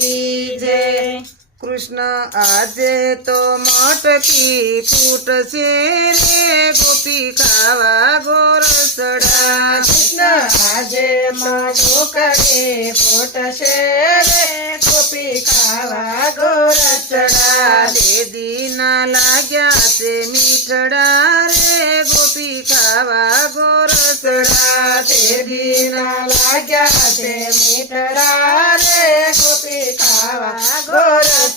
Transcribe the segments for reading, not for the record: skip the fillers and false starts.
की जय। कृष्ण આજે તો મટકી ફૂટશે રે ગોપી ખાવા ગોરસડા। કૃષ્ણ આજે મટકે ફૂટશે રે ગોપી ખાવા ગોરસડા। તે દીના લાગ્યા છે મીઠડા રે ગોપી ખાવા ગોરસડા। તે દીના લાગ્યા છે મીઠડા રે ગોપી ખાવા ગોરસડા।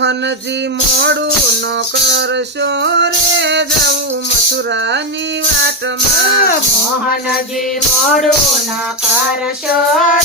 મોહનજી મોડું ન કરશો રે જવું મથુરાની વાટમાં। મોહનજી મોડું ન કરશો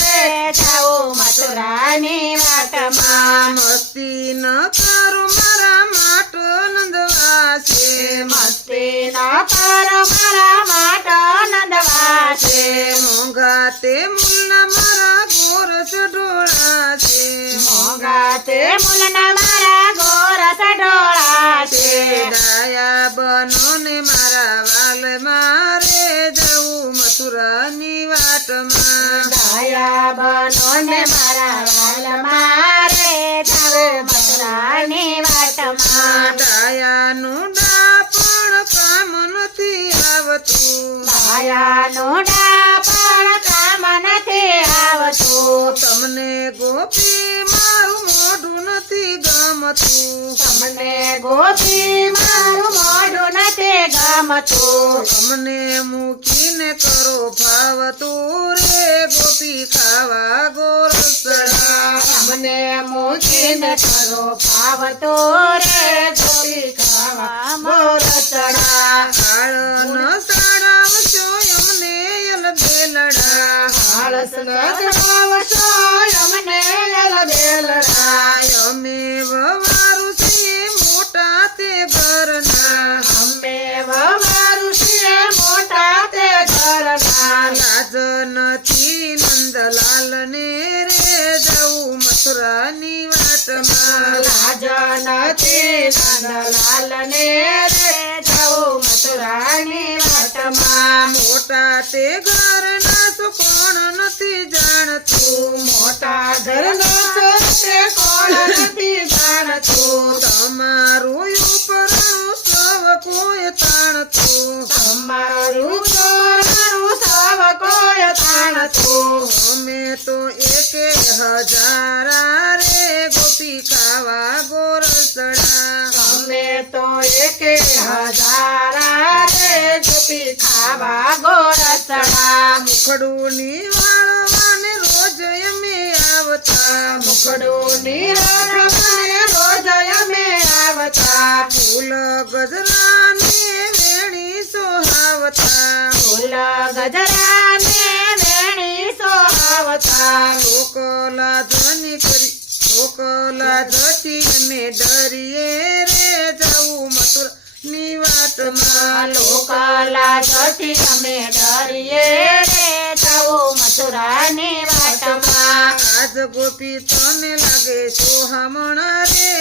રે જાઉં મથુરાની વાટમાં। મસ્તી ન કરો મારા માટો નંદવાસે। મસ્તી ન કરો મારા માટો નંદવાસે। મોંઘા તે મુન્ના મારા ગોરસ ઢોળા છે। મોંઘા તે મુલના મારા ગોરસ ઢોળા છે। ડાયા બનો ને મારા વાલ મારે જવું મથુરાની વાટમાં। ડાયા બનો ને મારા વાલ મારે જાઉં મથુરાની વાટમાં। ડાયાનું ડાપણ કામ નથી આવતું। ડાયાનું ડાપણ કામ નથી આવતું। તમને ગોપી મારું મોઢું નથી ગમતું। તમને ગોપી મારું મોઢું નથી ગમતું। તમને મૂકીને કરો ભાવતું રે ગોપી ખાવા ગોરસડા। તમને મૂકીને કરો ભાવતો રે ગોપી ખાવા ગોરસડા। કાળન સાડાવશો અમને એલબેલડા। આળસ ન જણાવશો અમને એલબેલડા। અમે વવારું છીએ મોટા તે ઘરના। અમે વવારું છીએ મોટા તે ઘરના। લાજ નથી નંદલાલ ને રે જવું મથુરાની વાટમાં। લાજ નથી નંદલાલ ને રે જાઉં મથુરાની વાટમાં। મોટા તે ઘરના સુકોણ નથી જાણતું। મોટા ઘરનો છો તે કોણ નથી જાણતું। તમારું ઉપરણું સૌ કોઈ તાણતું। તમારું ચોરણું સૌ કોઈ તાણતું। અમે તો એકે હજારા રે ગોપી ખાવા ગોરસડા। અમે તો એકે હજારા રે ગોપી ખાવા ગોરસડા। મુખડું નિવાળવાને રોજ અમે આવતા। મુખડું નિરાળવાને રોજ અમે આવતા। ફૂલ ગજરાને વેણી સોહાવતા। ફૂલ ગજરાને વેણી સોહાવતા। લોકલા ધની કરી લોકલા ધથી અમે ડરીએ રે જવું મથુરાની વાટમાં। લોકલા જથી અમે ડરીએ રે જાઉં મથુરાની વાટમાં। આજ ગોપી તને લાગે સોહામણા રે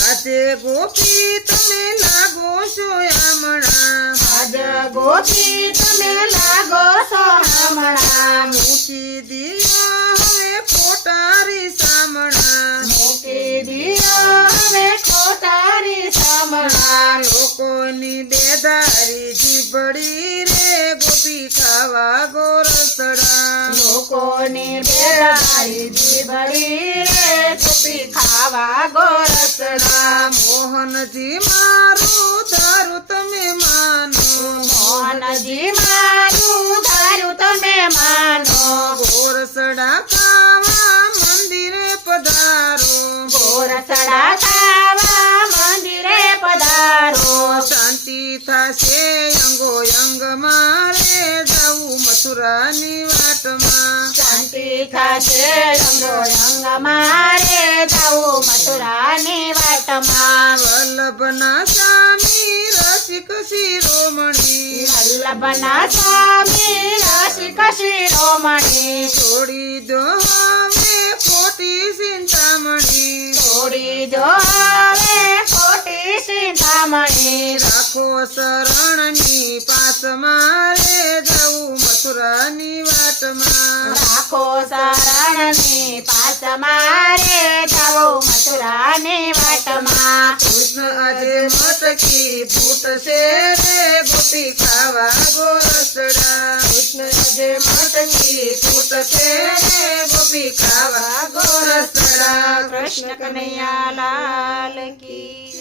આજે ગોપી તમે લાગો સોયામણા। આજ ગોપી તમે લાગો છો હમણાં। મૂકી દિયો હવે પોટારી સામણા। મૂકી દિયો હવે ખોટારી સામણા। લોકોની બેદારી જીભડી રે ગોપી ખાવા ગોરસડા। લોકોની બેદારી જીભડી રે ગોપી ખાવા ગોરસડા। મોહનજી મારું ધારું તમે માનો। મોહનજી મારું ધારું તમે માનો। ગોરસડા ખાવા મંદિરે પધારો। ગોરસડા ખાવા મંદિરે પધારો। શાંતિ થશે અંગો અંગ મારે જવું મથુરાની વાટમાં। શાંતિ થશે રંગો રંગ મારે જાઉં મથુરાની વાટમાં। વલ્લભના સ્વામી રસિક શિરોમણી। વલ્લભના સ્વામી રસિક શિરોમણી। છોડી દો હવે ખોટી ચિંતામણી। છોડી દો હવે ખોટી ચિંતામણી। રાખો શરણની પાસ મારે જવું મથુરાની વાટમાં। રાખો સારા રણની પાસમાં રે જાવું મથુરાની વાટમાં. કૃષ્ણ આજે મટકી ફૂટશે રે ગોપી ખાવા ગોરસડા. કૃષ્ણ આજે મટકી ફૂટશે રે ગોપી ખાવા ગોરસડા. કૃષ્ણ કનૈયા લાલ કી